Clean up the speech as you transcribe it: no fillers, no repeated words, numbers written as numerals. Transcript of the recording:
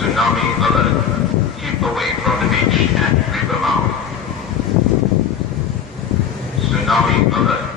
Tsunami alert. Keep away from the beach and river mouth. Tsunami alert.